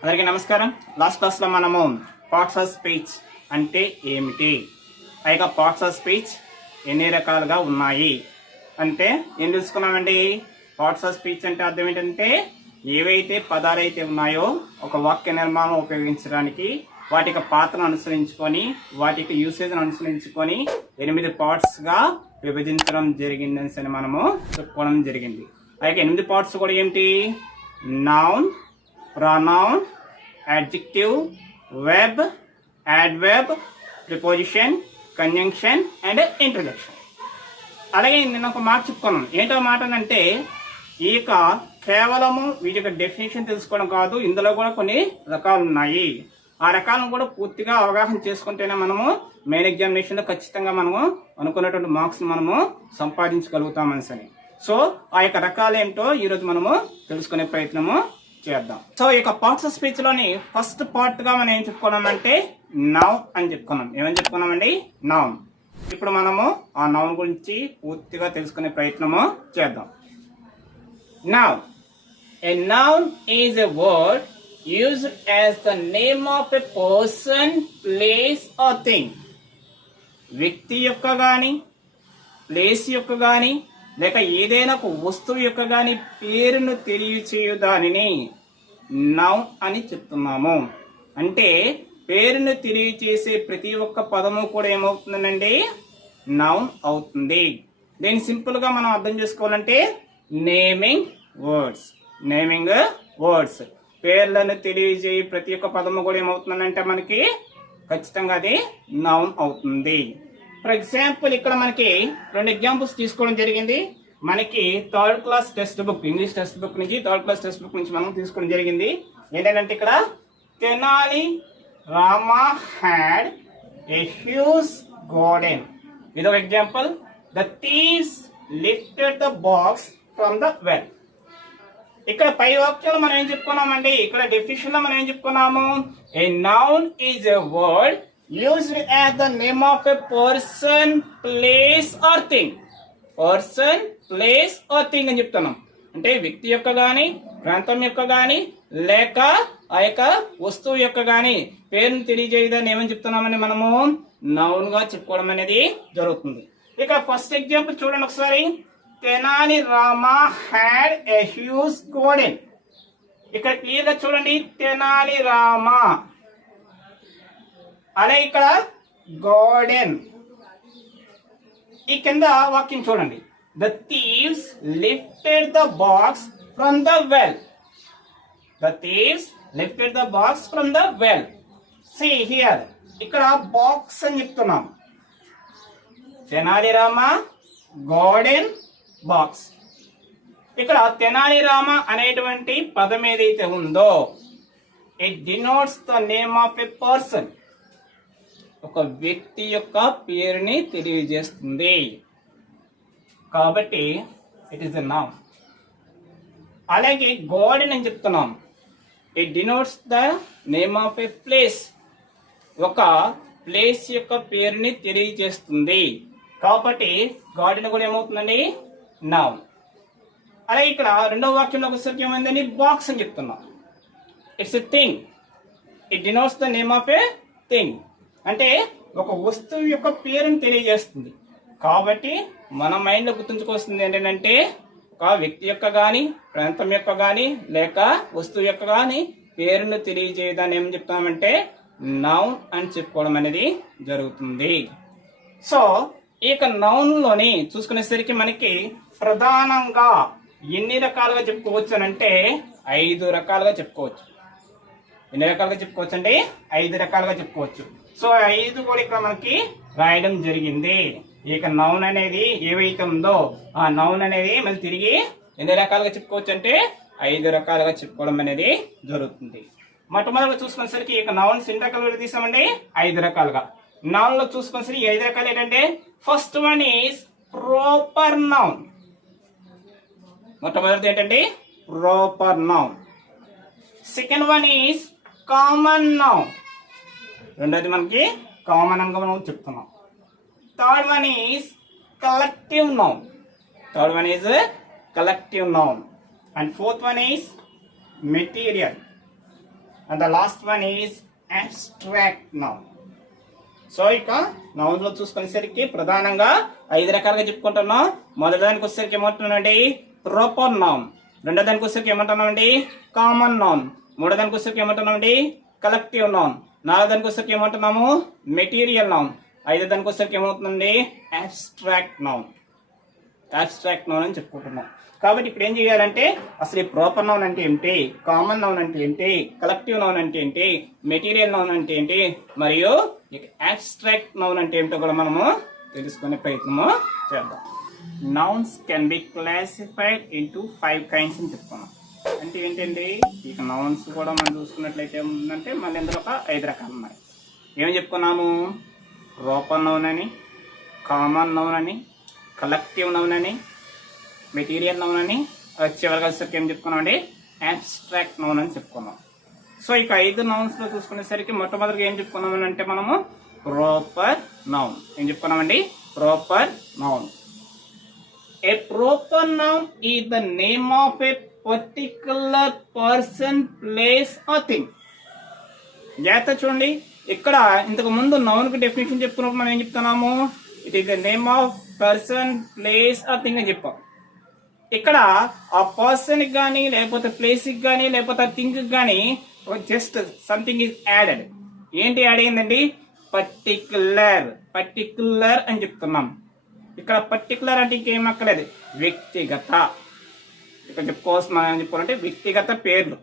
అందరికీ నమస్కారం. లాస్ట్ క్లాస్లో మనము పార్ట్స్ ఆఫ్ స్పీచ్ అంటే ఏమిటి, పైగా పార్ట్స్ ఆఫ్ స్పీచ్ ఎన్ని రకాలుగా ఉన్నాయి అంటే ఏం తెలుసుకున్నామండి. పార్ట్స్ ఆఫ్ స్పీచ్ అంటే అర్థం ఏంటంటే ఏవైతే పదాలు అయితే ఉన్నాయో ఒక వాక్య నిర్మాణం ఉపయోగించడానికి వాటికి పాత్రను అనుసరించుకొని వాటికి యూసేజ్ను అనుసరించుకొని 8 పార్ట్స్గా విభజించడం జరిగిందని మనము చెప్పుకోవడం జరిగింది. అయితే 8 పార్ట్స్ కూడా ఏమిటి? Noun, pronoun, adjective, verb, adverb, preposition, conjunction and interjection. అలాగే నేను ఒక మాట చెప్పుకున్నాను. ఏంటో మాట అంటే ఈ కేవలము వీటి యొక్క డెఫినేషన్ తెలుసుకోవడం కాదు, ఇందులో కూడా కొన్ని రకాలు ఉన్నాయి. ఆ రకాలను కూడా పూర్తిగా అవగాహన చేసుకుంటేనే మనము మెయిన్ ఎగ్జామినేషన్లో ఖచ్చితంగా మనము అనుకున్నటువంటి మార్క్స్ మనము సంపాదించగలుగుతామని. సో ఆ యొక్క రకాలు ఏంటో ఈరోజు మనము తెలుసుకునే ప్రయత్నము చేద్దాం. సో ఈ యొక్క పార్ట్స్ ఆఫ్ స్పీచ్ లోని ఫస్ట్ పార్ట్ గా మనం ఏం చెప్పుకున్నామంటే నౌన్ అని చెప్పుకున్నాం. ఏమని చెప్పుకున్నామండి? నౌన్. ఇప్పుడు మనము ఆ నౌన్ గురించి పూర్తిగా తెలుసుకునే ప్రయత్నము చేద్దాం. Noun. A noun is a word used as the name of a person, place or thing. వ్యక్తి యొక్క గాని, ప్లేస్ యొక్క గాని, లేక ఏదైనా ఒక వస్తువు యొక్క గాని పేరును తెలియచేయు దానిని నౌన్ అని చెప్తున్నాము. అంటే పేరును తెలియచేసే ప్రతి ఒక్క పదము కూడా ఏమవుతుందండి? నౌన్ అవుతుంది. దీన్ని సింపుల్ గా మనం అర్థం చేసుకోవాలంటే నేమింగ్ వర్డ్స్. నేమింగ్ వర్డ్స్, పేర్లను తెలియజేయ ప్రతి ఒక్క పదము కూడా ఏమవుతుందంటే మనకి ఖచ్చితంగా అది నౌన్ అవుతుంది. ఫర్ ఎగ్జాంపుల్ ఇక్కడ మనకి 2 ఎగ్జాంపుల్స్ తీసుకోవడం జరిగింది. మనకి 3rd class text book, English text book నుంచి 3rd క్లాస్ టెక్స్ట్ బుక్ నుంచి మనం తీసుకోవడం జరిగింది. ఏంటంటే ఇక్కడ Tenali Rama had a huge garden. ఇదొక example. The thieves lifted the box from the well. ఇక్కడ పై వాక్యంలో మనం ఏం చెప్పుకున్నామండి? ఇక్కడ డెఫినిషన్ లో మనం ఏం చెప్పుకున్నాము? A noun is a word used as the name of a person, place or thing. Person, place or thing అని చెప్తున్నాం. అంటే వ్యక్తి యొక్క గాని, ప్రాంతం యొక్క గాని, లేక ఆ యొక్క వస్తువు యొక్క గాని పేరును తెలియజేయదాన్ని ఏమని చెప్తున్నామని మనము నౌన్ గా చెప్పుకోవడం అనేది జరుగుతుంది. ఇక్కడ ఫస్ట్ ఎగ్జాంపుల్ చూడండి ఒకసారి. Tenali Rama had a huge garden. ఇక్కడ క్లియర్ గా చూడండి, తెనాలి రామ, అలాగే ఇక్కడ గార్డెన్. ఈ కింద వాక్యం చూడండి. The thieves lifted the box from the well. The thieves lifted the box from the well. See here, ఇక్కడ బాక్స్ అని చెప్తున్నాం. Tenali Rama, garden, box. ఇక్కడ తెనాలి రామ అనేటువంటి పదం ఏదైతే ఉందో it denotes the name of a person. ఒక వ్యక్తి యొక్క పేరుని తెలియజేస్తుంది కాబట్టి ఇట్ ఈస్ ఎ నౌన్. అలాగే గార్డెన్ అని చెప్తున్నాం. It denotes the name of a place. ఒక ప్లేస్ యొక్క పేరుని తెలియజేస్తుంది కాబట్టి గార్డెన్ కూడా ఏమవుతుందండి? నౌన్. అలాగే ఇక్కడ రెండవ వాక్యంలో ఒకసారి ఏమైందని బాక్స్ అని చెప్తున్నాం. It's a thing. It denotes the name of a thing. అంటే ఒక వస్తువు యొక్క పేరుని తెలియజేస్తుంది కాబట్టి మన మైండ్ లో గుర్తుంచుకోవాల్సింది ఏంటంటే ఒక వ్యక్తి యొక్క గాని, ప్రాంతం యొక్క గాని, లేక వస్తువు యొక్క గాని పేరును తెలియజేయదాన్ని ఏమని చెప్తామంటే నౌన్ అని చెప్పుకోవడం అనేది జరుగుతుంది. సో ఈ యొక్క నౌన్ లోని చూసుకునేసరికి మనకి ప్రధానంగా ఎన్ని రకాలుగా చెప్పుకోవచ్చు అని అంటే 5 రకాలుగా చెప్పుకోవచ్చు. ఎన్ని రకాలుగా చెప్పుకోవచ్చు అంటే 5 రకాలుగా చెప్పుకోవచ్చు. సో 5 కూడా ఇక్కడ మనకి రాయడం జరిగింది. ఇక నౌన్ అనేది ఏవైతే ఉందో ఆ నౌన్ అనేది మళ్ళీ తిరిగి ఎన్ని రకాలుగా చెప్పుకోవచ్చు అంటే 5 రకాలుగా చెప్పుకోవడం అనేది జరుగుతుంది. మొట్టమొదటిగా చూసుకునేసరికి ఇక నౌన్స్ ఎన్ని రకాలుగా తీసామండి? 5 రకాలుగా. నౌన్ లో చూసుకునేసరికి 5 రకాలు ఏంటంటే first one is proper noun. మొట్టమొదటిది ఏంటంటే proper noun. Second one is common noun. రెండోది మనకి కామన్ గా మనం చెప్తున్నాం. Third one is collective noun. Third one is collective noun. And fourth one is material. And the last one is abstract noun. So ఇక nouns లో చూసుకునేసరికి ప్రధానంగా 5 రకాలుగా చెప్పుకుంటున్నాం. మొదటి దానికి వచ్చేసరికి ఏమంటున్నామండి ప్రాపర్ నౌన్, రెండో దానికి వచ్చేసరికి ఏమంటున్నామండి కామన్ నౌన్, మూడో దానికి వచ్చేసరికి ఏమంటున్నామండి కలెక్టివ్ నౌన్, నాలుగో దానికి వచ్చేసరికి ఏమంటున్నాము మెటీరియల్ నౌన్, ఐదో దానికి వచ్చేసరికి ఏమవుతుందండి అబ్స్ట్రాక్ట్ నౌన్. అబ్స్ట్రాక్ట్ నౌన్ అని చెప్పుకుంటున్నాం. కాబట్టి ఇప్పుడు ఏం చేయాలంటే అసలు ఈ ప్రాపర్ నౌన్ అంటే ఏంటి, కామన్ నౌన్ అంటే ఏంటి, కలెక్టివ్ నౌన్ అంటే ఏంటి, మెటీరియల్ నౌన్ అంటే ఏంటి, మరియు అబ్స్ట్రాక్ట్ నౌన్ అంటే ఏంటో కూడా మనము తెలుసుకునే ప్రయత్నము చేద్దాం. Nouns can be classified into 5 kinds అని చెప్పుకున్నాం. అంటే ఏంటండి ఇక నౌన్స్ కూడా మనం చూసుకున్నట్లయితే ఏముందంటే మళ్ళీ ఇందులో ఒక 5 రకాలు ఉన్నాయి. ఏమని చెప్పుకున్నాము ప్రాపర్ నౌన్ అని, కామన్ నౌన్ అని, కలెక్టివ్ నౌన్ అని, మెటీరియల్ నౌన్ అని, చివరిగా వచ్చేసరికి ఏం చెప్పుకున్నాం అండి అబ్స్ట్రాక్ట్ నౌన్ అని చెప్పుకున్నాం. సో ఇక 5 నౌన్స్ లో చూసుకునేసరికి మొట్టమొదటిగా ఏం చెప్పుకున్నామని అంటే మనము ప్రాపర్ నౌన్. ఏం చెప్పుకున్నామండి proper noun. A proper noun is the name of a particular person, place or thing. జాగ్రత్త చూడండి, ఇక్కడ ఇంతకు ముందు నౌన్ కి డెఫినేషన్ చెప్పుకున్నప్పుడు మనం ఏం చెప్తున్నాము it is the name of person, place or thing అని చెప్పాం. ఇక్కడ ఆ పర్సన్ కి కానీ లేకపోతే ప్లేస్ కి కానీ లేకపోతే ఆ థింగ్ కి కానీ జస్ట్ సంథింగ్ ఈజ్ యాడెడ్. ఏంటి యాడ్ అయిందండి పర్టికులర్. పర్టికులర్ అని చెప్తున్నాం. ఇక్కడ పర్టికులర్ అంటే ఇంకేం అక్కర్లేదు వ్యక్తిగత. ఇక్కడ చెప్పుకోవాల్సిన మనం ఏం చెప్పుకోవాలంటే వ్యక్తిగత పేర్లు.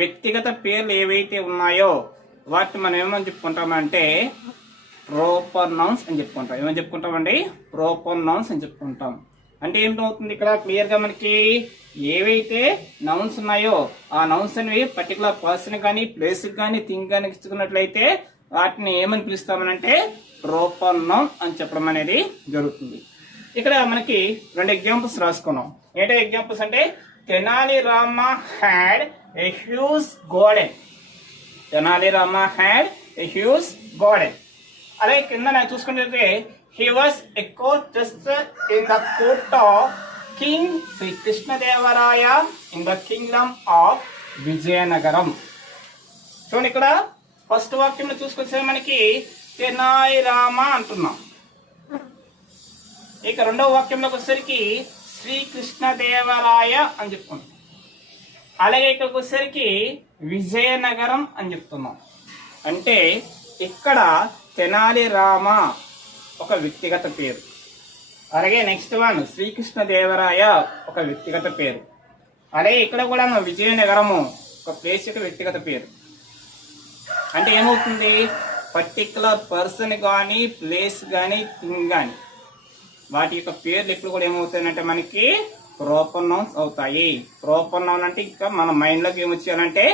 వ్యక్తిగత పేర్లు ఏవైతే ఉన్నాయో వాటిని మనం ఏమని చెప్పుకుంటామంటే ప్రాపర్ నౌన్స్ అని చెప్పుకుంటాం. ఏమని చెప్పుకుంటామండి ప్రాపర్ నౌన్స్ అని చెప్పుకుంటాం. అంటే ఏమిటవుతుంది ఇక్కడ క్లియర్ గా మనకి ఏవైతే నౌన్స్ ఉన్నాయో ఆ నౌన్స్ అనేవి పర్టికులర్ పర్సన్ కానీ ప్లేస్ కానీ థింగ్ కానీ ఇచ్చుకున్నట్లయితే వాటిని ఏమని పిలుస్తామనంటే ప్రాపర్ నౌన్ అని చెప్పడం అనేది జరుగుతుంది. ఇక్కడ మనకి 2 ఎగ్జాంపుల్స్ రాసుకున్నాం. ఏంటో ఎగ్జాంపుల్స్ అంటే Tenali Rama had a huge garden. Tenali Rama had a huge garden. అలాగే కింద నేను చూసుకుంటే he was a co-jester in the court of King Sri Krishnadevaraya in the kingdom of Vijayanagaram. చూడండి ఇక్కడ ఫస్ట్ వాక్యంలో చూసుకొచ్చే మనకి తెనాలి రామ అంటున్నాం. ఇక రెండవ వాక్యంలోకి వచ్చేసరికి శ్రీకృష్ణదేవరాయ అని చెప్పుకున్నాం. అలాగే ఇక్కడికి వచ్చేసరికి విజయనగరం అని చెప్తున్నాం. అంటే ఇక్కడ తెనాలి రామ ఒక వ్యక్తిగత పేరు. అలాగే నెక్స్ట్ వన్ శ్రీకృష్ణదేవరాయ ఒక వ్యక్తిగత పేరు. అలాగే ఇక్కడ కూడా విజయనగరము ఒక ప్లేస్ యొక్క వ్యక్తిగత పేరు. అంటే ఏమవుతుంది పర్టికులర్ పర్సన్ కానీ ప్లేస్ కానీ థింగ్ కానీ వాటి యొక్క పేర్లు ఎప్పుడు కూడా ఏమవుతాయంటే మనకి ప్రాపర్ నౌన్స్ అవుతాయి. ప్రాపర్ నౌన్ అంటే ఇంకా మన మైండ్ లోకి ఏమొచ్చేయాలంటే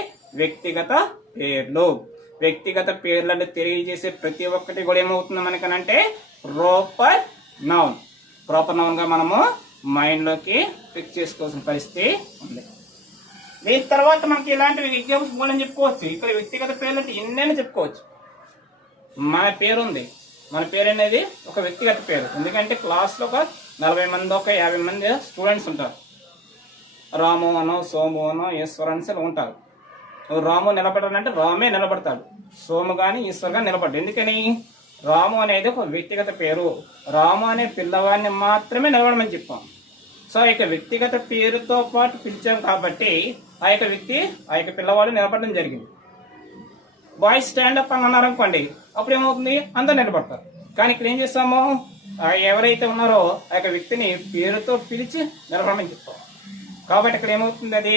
వ్యక్తిగత పేర్లు. వ్యక్తిగత పేర్లను తెలియజేసే ప్రతి ఒక్కటి కూడా ఏమవుతుంది మనకనంటే ప్రాపర్ నౌన్. ప్రాపర్ నౌన్ గా మనము మైండ్ లోకి ఫిక్స్ చేసుకోవాల్సిన పరిస్థితి ఉంది. దీని తర్వాత మనకి ఇలాంటి ఎగ్జాంపుల్స్ కూడా చెప్పుకోవచ్చు. ఇక్కడ వ్యక్తిగత పేర్లు అంటే ఎన్నైనా చెప్పుకోవచ్చు. మన పేరు ఉంది, మన పేరు అనేది ఒక వ్యక్తిగత పేరు. ఎందుకంటే క్లాస్లో ఒక 40 మంది 50 మంది స్టూడెంట్స్ ఉంటారు. రాము అనో సోము అనో ఈశ్వరన్స్ ఉంటారు. రాము నిలబడాలంటే రామే నిలబడతాడు, సోము కానీ ఈశ్వర్ కానీ నిలబడ్డాడు. ఎందుకని రాము అనేది ఒక వ్యక్తిగత పేరు. రాము అనే పిల్లవాడిని మాత్రమే నిలబడమని చెప్పాం. సో ఆ యొక్క వ్యక్తిగత పేరుతో పాటు పిలిచాం కాబట్టి ఆ యొక్క వ్యక్తి ఆ యొక్క పిల్లవాడు నిలబడడం జరిగింది. బాయ్స్ స్టాండ్ అప్ అని అన్నారు అనుకోండి, అప్పుడు ఏమవుతుంది అందరు నిలబడతారు. కానీ ఇక్కడ ఏం చేస్తాము ఎవరైతే ఉన్నారో ఆ యొక్క వ్యక్తిని పేరుతో పిలిచి నిలబడమని చెప్తాం. కాబట్టి ఇక్కడ ఏమవుతుంది అది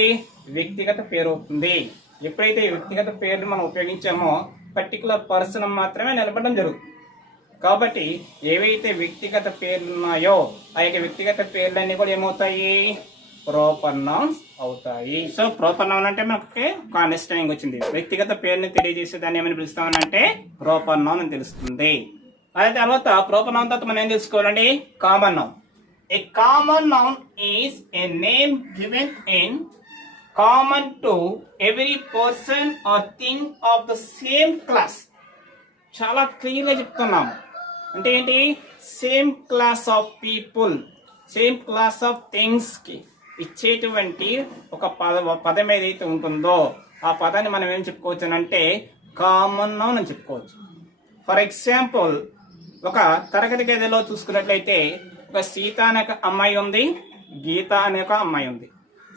వ్యక్తిగత పేరు అవుతుంది. ఎప్పుడైతే ఈ వ్యక్తిగత పేర్లు మనం ఉపయోగించామో పర్టికులర్ పర్సన్ మాత్రమే నిలబడడం జరుగుతుంది. కాబట్టి ఏవైతే వ్యక్తిగత పేర్లు ఉన్నాయో ఆ యొక్క వ్యక్తిగత పేర్లన్నీ కూడా ఏమవుతాయి ప్రాపర్ నౌన్స్ అవుతాయి. సో ప్రాపర్ నౌన్ అంటే మనకి ఒక అండర్స్టాండింగ్ వచ్చింది. వ్యక్తిగత పేరుని తెలియజేసే దాన్ని ఏమని పిలుస్తామనంటే ప్రాపర్ నౌన్ అని తెలుస్తుంది. అదే తర్వాత ప్రాపర్ నౌన్ తర్వాత మనం ఏం తెలుసుకోవాలండి common noun. A common noun is a name given in common to every person or thing of the same class. చాలా క్లియర్ గా చెప్తున్నాము. అంటే ఏంటి same class of people, same class of things కి ఇచ్చేటువంటి ఒక పదం ఏదైతే ఉంటుందో ఆ పదాన్ని మనం ఏం చెప్పుకోవచ్చు అంటే కామన్ నౌన్ అని చెప్పుకోవచ్చు. ఫర్ ఎగ్జాంపుల్, ఒక తరగతి గదిలో చూసుకున్నట్లయితే ఒక సీత అనే ఒక అమ్మాయి ఉంది, గీత అనే ఒక అమ్మాయి ఉంది.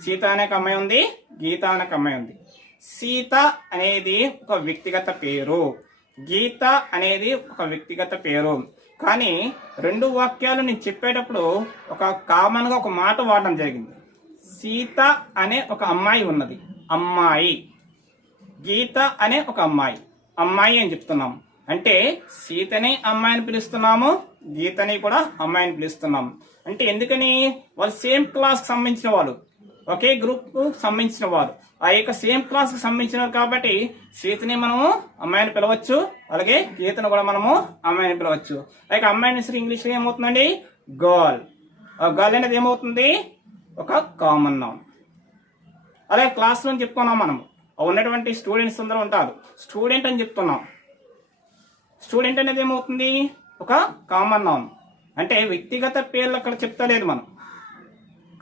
సీత అనే ఒక అమ్మాయి ఉంది, గీత అనే ఒక అమ్మాయి ఉంది. సీత అనేది ఒక వ్యక్తిగత పేరు, గీత అనేది ఒక వ్యక్తిగత పేరు. కానీ రెండు వాక్యాలు నేను చెప్పేటప్పుడు ఒక కామన్ గా ఒక మాట వాడడం జరిగింది. సీత అనే ఒక అమ్మాయి ఉన్నది, అమ్మాయి. గీత అనే ఒక అమ్మాయి, అమ్మాయి అని చెప్తున్నాం. అంటే సీతని అమ్మాయిని పిలుస్తున్నాము, గీతని కూడా అమ్మాయిని పిలుస్తున్నాము. అంటే ఎందుకని? వాళ్ళు సేమ్ క్లాస్ కి సంబంధించిన వాళ్ళు, ఒకే గ్రూప్ కు సంబంధించిన వారు, ఆ యొక్క సేమ్ క్లాస్ కి సంబంధించిన వారు. కాబట్టి సీతని మనము అమ్మాయిని పిలవచ్చు, అలాగే గీతను కూడా మనము అమ్మాయిని పిలవచ్చు. అలాగే అమ్మాయిని సరే ఇంగ్లీష్ లో ఏమవుతుందండి? గర్ల్. గర్ల్ అనేది ఏమవుతుంది? ఒక కామన్ నౌన్. అలాగే క్లాస్ లో చెప్పుకున్నాం మనం, ఉన్నటువంటి స్టూడెంట్స్ అందరూ ఉంటారు, స్టూడెంట్ అని చెప్తున్నాం. స్టూడెంట్ అనేది ఏమవుతుంది? ఒక కామన్ నౌన్. అంటే వ్యక్తిగత పేర్లు అక్కడ చెప్తలేదు, మనం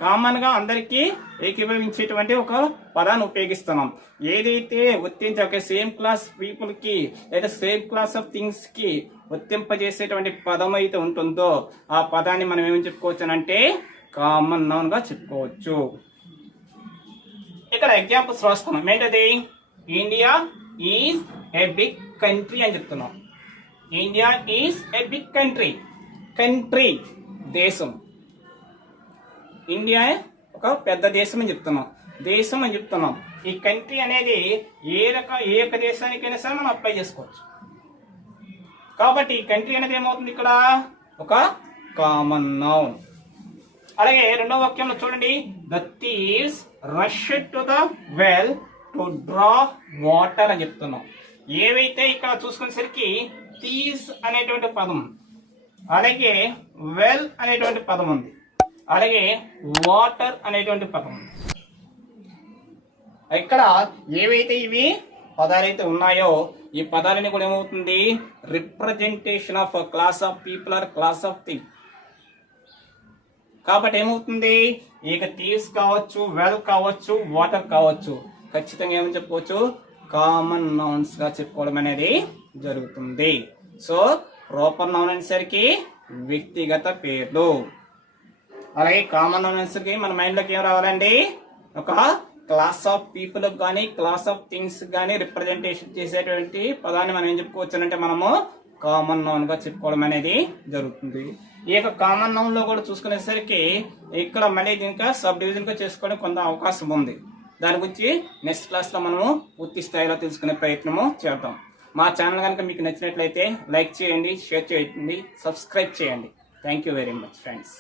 కామన్ గా అందరికీ ఏకీభవించేటువంటి ఒక పదాన్ని ఉపయోగిస్తున్నాం. ఏదైతే వర్తించే సేమ్ క్లాస్ పీపుల్ కి లేదా సేమ్ క్లాస్ ఆఫ్ థింగ్స్ కి వర్తింపజేసేటువంటి పదం అయితే ఉంటుందో ఆ పదాన్ని మనం ఏమని చెప్పుకోవచ్చు అంటే కామన్ నౌన్ గా చెప్పుకోవచ్చు. ఇక్కడ ఎగ్జాంపుల్స్ రాస్తున్నాం. ఏంటది? India is a big country అని చెప్తున్నాం. India is a big country. Country దేశం. ఇండియా ఒక పెద్ద దేశం అని చెప్తున్నాం, దేశం అని చెప్తున్నాం. ఈ కంట్రీ అనేది ఏ యొక్క దేశానికైనా సరే మనం అప్లై చేసుకోవచ్చు. కాబట్టి ఈ కంట్రీ అనేది ఏమవుతుంది? ఇక్కడ ఒక కామన్ నౌన్. అలాగే రెండో వాక్యంలో చూడండి, the thieves rushed to the well to draw water అని చెప్తున్నాం. ఏవైతే ఇక్కడ చూసుకునేసరికి థీవ్స్ అనేటువంటి పదం, అలాగే వెల్ అనేటువంటి పదం ఉంది, అలాగే వాటర్ అనేటువంటి పదం ఉంది. ఇక్కడ ఏవైతే ఇవి పదాలైతే ఉన్నాయో ఈ పదాలని కూడా ఏమవుతుంది? Representation of class of people or class of thing. కాబట్టి ఏమవుతుంది? ఇక థీవ్స్ కావచ్చు, వెల్ కావచ్చు, వాటర్ కావచ్చు, ఖచ్చితంగా ఏమని చెప్పుకోవచ్చు? కామన్ నౌన్స్ గా చెప్పుకోవడం అనేది జరుగుతుంది. సో ప్రాపర్ నౌన్ అనేసరికి వ్యక్తిగత పేర్లు, అలాగే కామన్ నౌన్ అనేసరికి మన మైండ్ లోకి ఏం రావాలండి? ఒక క్లాస్ ఆఫ్ పీపుల్ కానీ క్లాస్ ఆఫ్ థింగ్స్ కానీ రిప్రజెంటేషన్ చేసేటువంటి పదాన్ని మనం ఏం చెప్పుకోవచ్చు అంటే మనము కామన్ నౌన్ గా చెప్పుకోవడం అనేది జరుగుతుంది. ఈ యొక్క కామన్ నౌన్ లో కూడా చూసుకునేసరికి ఇక్కడ మళ్ళీ దీనికి సబ్ డివిజన్ గా చేసుకోవడం కొంత అవకాశం ఉంది. దాని గురించి నెక్స్ట్ క్లాస్ లో మనము పూర్తి స్థాయిలో తెలుసుకునే ప్రయత్నము చేద్దాం. మా ఛానల్ కనుక మీకు నచ్చినట్లయితే లైక్ చేయండి, షేర్ చేయండి, సబ్స్క్రైబ్ చేయండి. Thank you very much friends.